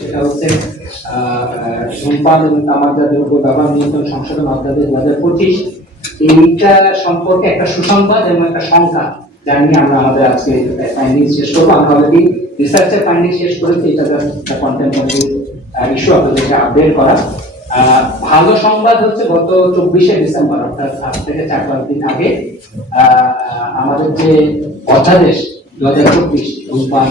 সেটা হচ্ছে ধূমপান এবং তামাকজাত দ্রব্য ব্যবহার নিয়ন্ত্রণ সংশোধন অধ্যাদেশ 2025। এইটা সম্পর্কে একটা সুসংবাদ এবং একটা শঙ্কা যা নিয়ে আমরা আমাদের আজকে ফাইন্ডিং শেষ করবো। আমরা অলরেডি রিসার্চের ফাইন্ডিং শেষ করেছি, এটা একটা কন্টেম্পোরারি ইস্যু আপনাদেরকে আপডেট করা। ভালো সংবাদ হচ্ছে গত 24শে ডিসেম্বর অর্থাৎ আজ থেকে 4-5 দিন আগে আমাদের যে অধ্যাদেশ 2024 ধূমপান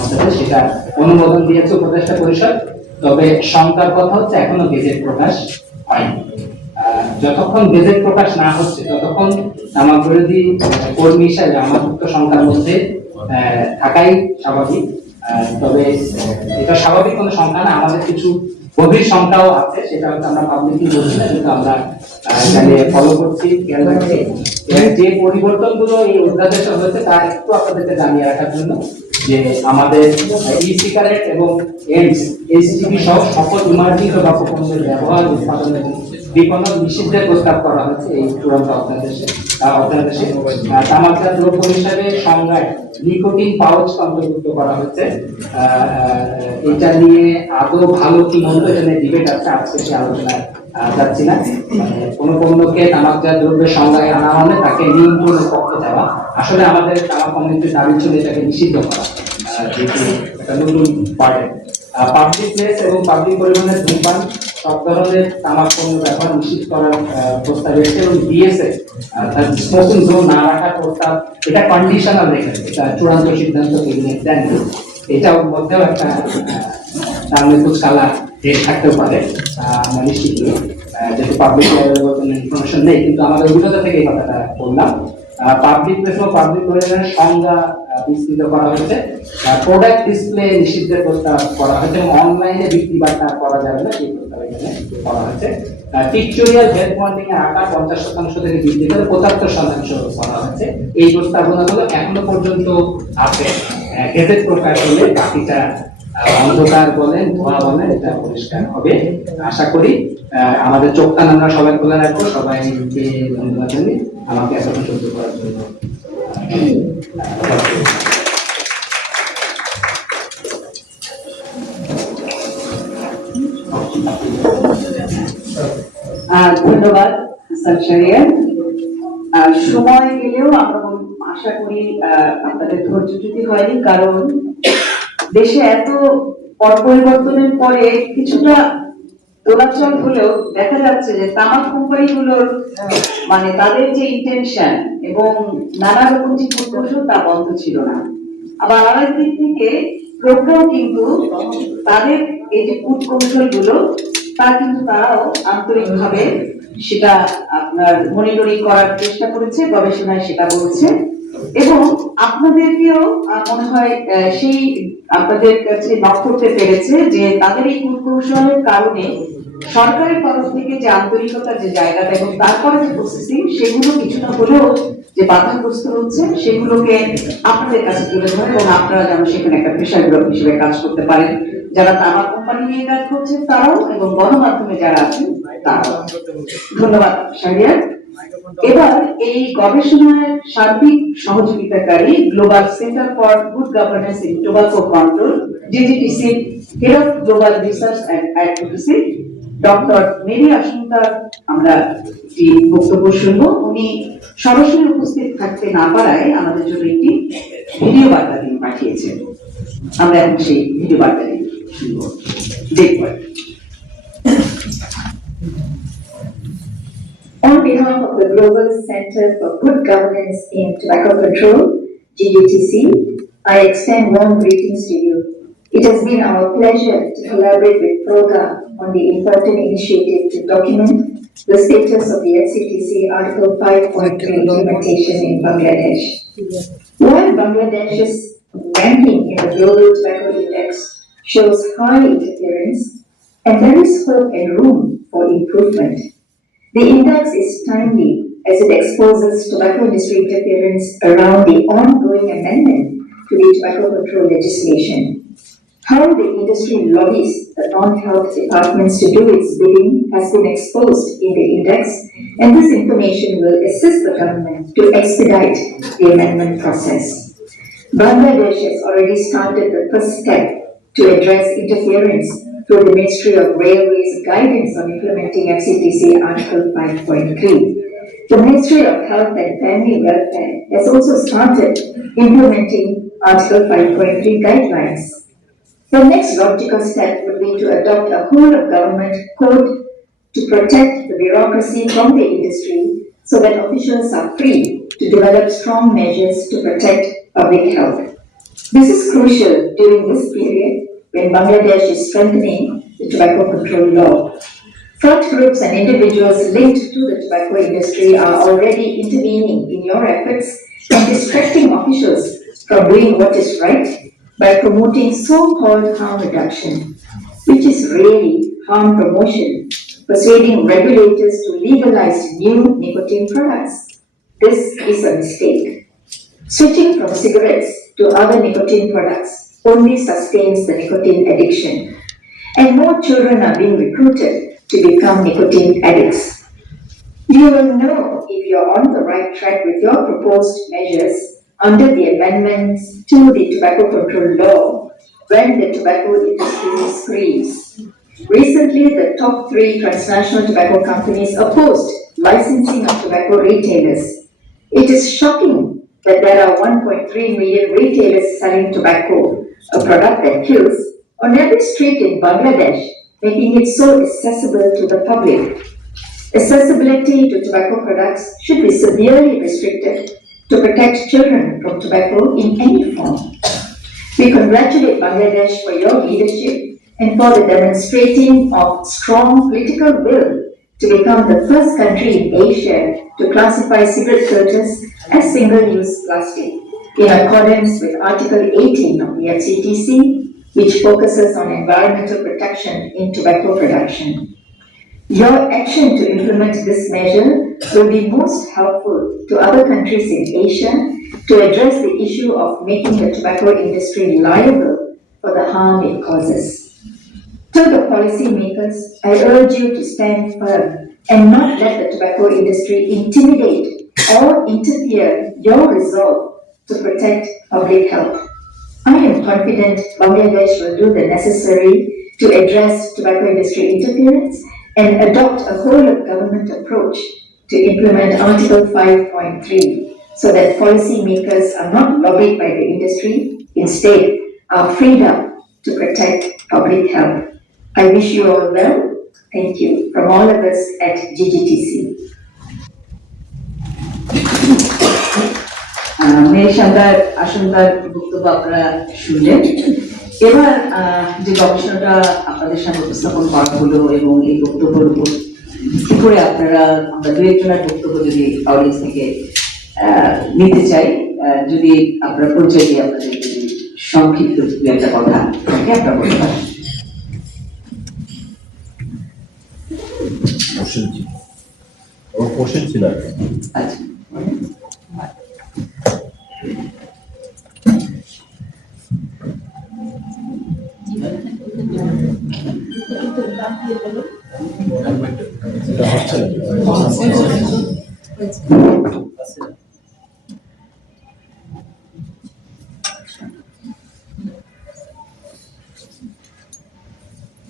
অধ্যাদেশ সেটা অনুমোদন দিয়েছে উপদেষ্টা পরিষদ। তবে শঙ্কার কথা হচ্ছে এখনো গেজেট প্রকাশ হয়নি। যতক্ষণ গেজেট প্রকাশ না হচ্ছে ততক্ষণ তামাক বিরোধী কর্মী হিসাবে আমার মুক্ত শঙ্কার মধ্যে থাকাই স্বাভাবিক। তবে এটা স্বাভাবিক কোনো শঙ্কা না, আমাদের কিছু গভীর শঙ্কাও আছে, সেটা হচ্ছে আমরা পাবলিকলি বলছি না, কিন্তু আমরা এখানে ফলো করছি, খেয়াল রাখছি। যে পরিবর্তনগুলো এই অধ্যাদেশে হয়েছে তা একটু আপনাদেরকে জানিয়ে রাখার জন্য যে আমাদের ই সিগারেট এবং এইডস এইচটিভি সহ সকল ইমার্জিং তম্বাকু পণ্যের ব্যবহার উৎপাদন এবং বিপণন নিষিদ্ধের প্রস্তাব করা হয়েছে এই চূড়ান্ত অধ্যাদেশে। তামাকজাত দ্রব্য হিসাবে সংজ্ঞায় নিকোটিন পাউচ অন্তর্ভুক্ত করা হয়েছে। এটা নিয়ে আদৌ ভালো কি মন্দ এটা নিয়ে ডিবেট আছে, আজকে সে আলোচনায় যাচ্ছি না। কোনো পণ্যকে তামাকজাত দ্রব্যের সংজ্ঞায় আনা মানে তাকে নিয়ন্ত্রণের পক্ষে দেওয়া। আসলে আমাদের তামাক কমিউনিটির দাবি ছিল এটাকে নিষিদ্ধ করা, যেটি একটা নতুন বার্ডেন। পাবলিক প্লেস এবং পাবলিক পরিবহনের ধূমপান সব ধরনের তামাক পণ্য ব্যবহার নিষিদ্ধ করার প্রস্তাব এসেছে এবং বিএসএ স্মোকিং জোন না রাখার প্রস্তাব, এটা কন্ডিশনাল রেখেছে, এটা চূড়ান্ত সিদ্ধান্ত ক্যাবিনেট দেন। এটার মধ্যেও একটা কুচকালা থাকতেও পারে, আমরা নিশ্চিত যেহেতু পাবলিক কোনো ইনফরমেশন নেই, কিন্তু আমাদের অভিজ্ঞতা থেকে এই কথাটা বললাম। পাবলিক প্লেস এবং পাবলিক পরিবহনের সংজ্ঞা বিস্তৃত করা হয়েছে। প্রোডাক্ট ডিসপ্লে নিষিদ্ধের প্রস্তাব করা হয়েছে এবং অনলাইনে বিক্রি বার্তা করা যাবে না সেই প্রস্তাব এখানে করা হয়েছে। পিকচুরিয়াল হেলথ ওয়ার্নিং এর আকার 50% থেকে বৃদ্ধি করে 75% করা হয়েছে। এই প্রস্তাবনাগুলো এখনো পর্যন্ত আছে, গেজেট প্রকাশ হলে বাকিটা অন্ধকার বলেন ধোয়া বলেন এটা পরিষ্কার হবে আশা করি। আমাদের চোখ কান আমরা সবাই খোলা রাখবো। সবাইকে ধন্যবাদ জানাই আমাকে এতক্ষণ সহ্য করার জন্য। ধন্যবাদ সময় গেলেও আমরা আশা করি আপনাদের ধৈর্যচ্যুতি হয়নি, কারণ দেশে এত পট পরিবর্তনের পরে কিছুটা দোলাচল হলেও দেখা যাচ্ছে যে তামাক কোম্পানিগুলোর মানে তাদের যে ইন্টেনশন এবং নানা রকম যে কৌশল তা বন্ধ ছিল না। আবার আরেক দিক থেকে প্রজ্ঞাও কিন্তু তাদের এই যে কৌশল গুলো তা কিন্তু তারাও আন্তরিকভাবে সেটা আপনার মনিটরিং করার চেষ্টা করেছে, গবেষণায় সেটা বলছে। এবং আপনাদেরকেও মনে হয় সেই আপনাদের কাছে নক করতে পেরেছে যে তাদের এই কৌশলের কারণে সরকারের তরফ থেকে যে আন্তরিকতা যে জায়গাটা এবং তারপরে যে প্রসেসিং সেগুলো কিছুটা হলেও যে বাধাগ্রস্ত হচ্ছে সেগুলোকে আপনাদের কাছে তুলে ধরে এবং আপনারা যেন সেখানে একটা প্রেশার গ্রুপ হিসেবে কাজ করতে পারেন, যারা তামাক কোম্পানি নিয়ে কাজ করছেন তারাও এবং গণমাধ্যমে যারা আছেন তারাও। ধন্যবাদ শাহরিয়ার। এবার এই গবেষণার সার্বিক সহযোগিতাকারী global centre for good governance in tobacco control GGTC head of global research and advocacy doctor Mary আশঙ্কা আমরা একটি বক্তব্য শুনবো। উনি সরাসরি উপস্থিত থাকতে না পারায় আমাদের জন্য একটি ভিডিও বার্তা তিনি পাঠিয়েছেন। আমরা এখন সেই ভিডিও বার্তা শুনবো, দেখব। On behalf of the Global Center for Good Governance in Tobacco Control, GGTC, I extend warm greetings to you. It has been our pleasure to collaborate with PROGA on the important initiative to document the status of the FCTC Article 5.3 implementation in Bangladesh. While Bangladesh's ranking in the Global Tobacco Index shows high interference, and there is hope and room for improvement, the index is timely as it exposes tobacco industry interference around the ongoing amendment to the tobacco control legislation. How the industry lobbies the non-health departments to do its bidding has been exposed in the index, and this information will assist the government to expedite the amendment process. Bangladesh has already started the first step to address interference through the Ministry of Railways guidance on implementing FCTC Article 5.3. The Ministry of Health and Family Welfare has also started implementing Article 5.3 guidelines. The next logical step would be to adopt a whole of government code to protect the bureaucracy from the industry so that officials are free to develop strong measures to protect public health. This is crucial during this period when Bangladesh is strengthening the tobacco control law. Front groups and individuals linked to the tobacco industry are already intervening in your efforts and distracting officials from doing what is right by promoting so-called harm reduction, which is really harm promotion, persuading regulators to legalize new nicotine products. This is a mistake. Switching from cigarettes to other nicotine products only sustains the nicotine addiction, and more children are being recruited to become nicotine addicts. You will know if you're on the right track with your proposed measures under the amendments to the tobacco control law when the tobacco industry screams. Recently, the top 3 transnational tobacco companies opposed licensing of tobacco retailers. It is shocking that there are 1.3 million retailers selling tobacco, a product that kills, on every street in Bangladesh, making it so accessible to the public. Accessibility to tobacco products should be severely restricted to protect children from tobacco in any form. We congratulate Bangladesh for your leadership and for the demonstrating of strong political will to become the first country in Asia to classify cigarette filters as single-use plastic in accordance with Article 18 of the FCTC, which focuses on environmental protection in tobacco production. Your action to implement this measure will be most helpful to other countries in Asia to address the issue of making the tobacco industry liable for the harm it causes. To the policymakers, I urge you to stand firm and not let the tobacco industry intimidate or interfere your resolve to protect public health. I am confident Bangladesh will do the necessary to address tobacco industry interference and adopt a whole of government approach to implement Article 5.3 so that policymakers are not lobbied by the industry, instead are freed up to protect public health. I wish you all well. Thank you from all of us at GGTC. মেয়ে সান্তার আসনটার বক্তব্য আপনারা শুনলেন। এবার যে গবেষণাটা আপনাদের সামনে উপস্থাপন করা হলো এবং এই বক্তব্যের উপর ভিত্তি করে আপনারা আমরা দু একজনের বক্তব্য যদি অডিয়েন্স থেকে নিতে চাই, যদি আপনারা পরিচয় দিয়ে আপনাদের যদি সংক্ষিপ্ত দু একটা কথা থাকে আপনারা বলতে পারেন। কোশ্চেন ছিল আচ্ছা,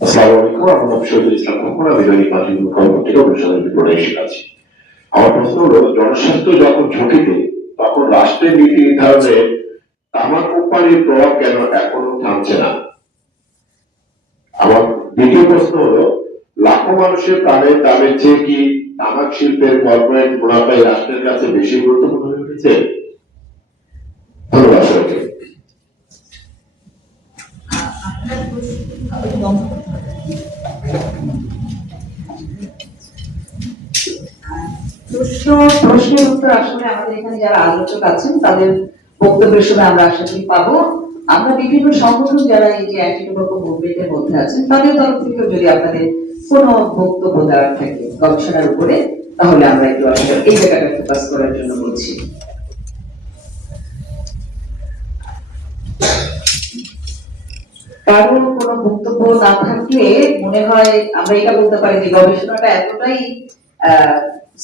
আসসালামু আলাইকুম, আমি শহীদুল ইসলাম খোকন, আমি দৈনিক মাতৃভূমি খবর থেকে অনুষ্ঠানের বিবরণে এসেছি। আমার প্রশ্ন হলো, জনস্বাস্থ্য যখন ঝুঁকিতে তখন রাষ্ট্রের নীতি নির্ধারণে তামাক কোম্পানির প্রভাব কেন এখনো থামছে না? আমার দ্বিতীয় প্রশ্ন হলো, লাখো মানুষের প্রাণের দামের চেয়ে কি তামাক শিল্পের কর্পোরেট মুনাফাই রাষ্ট্রের কাছে বেশি গুরুত্বপূর্ণ হয়ে উঠেছে? ধন্যবাদ সবাইকে। প্রশ্নের উত্তর আসলে আমাদের এখানে যারা আলোচক আছেন তাদের বক্তব্যের সময় আমরা আশা করি পাবো। আমরা বিভিন্ন সংগঠন যারা এই যে অ্যান্টি টোবাকো মুভমেন্টের মধ্যে আছেন তাদের তরফ থেকেও যদি আপনাদের কোনো বক্তব্য দেওয়ার থাকে গবেষণার উপরে, তাহলে আমরা একটু আসলে এই জায়গাটা ফোকাস করার জন্য বলছি। কারো কোনো বক্তব্য না থাকলে মনে হয় আমরা এটা বলতে পারি যে গবেষণাটা এতটাই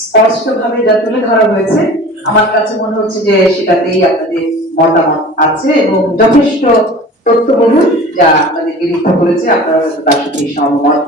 স্পষ্ট ভাবে যা তুলে ধরা হয়েছে, আমার কাছে মনে হচ্ছে যে সেটাতেই আপনাদের মতামত আছে এবং যথেষ্ট তথ্যবহুল, যা আপনাদেরকে লিপ্ত করেছে, আপনারা হয়তো তার সাথে সহমত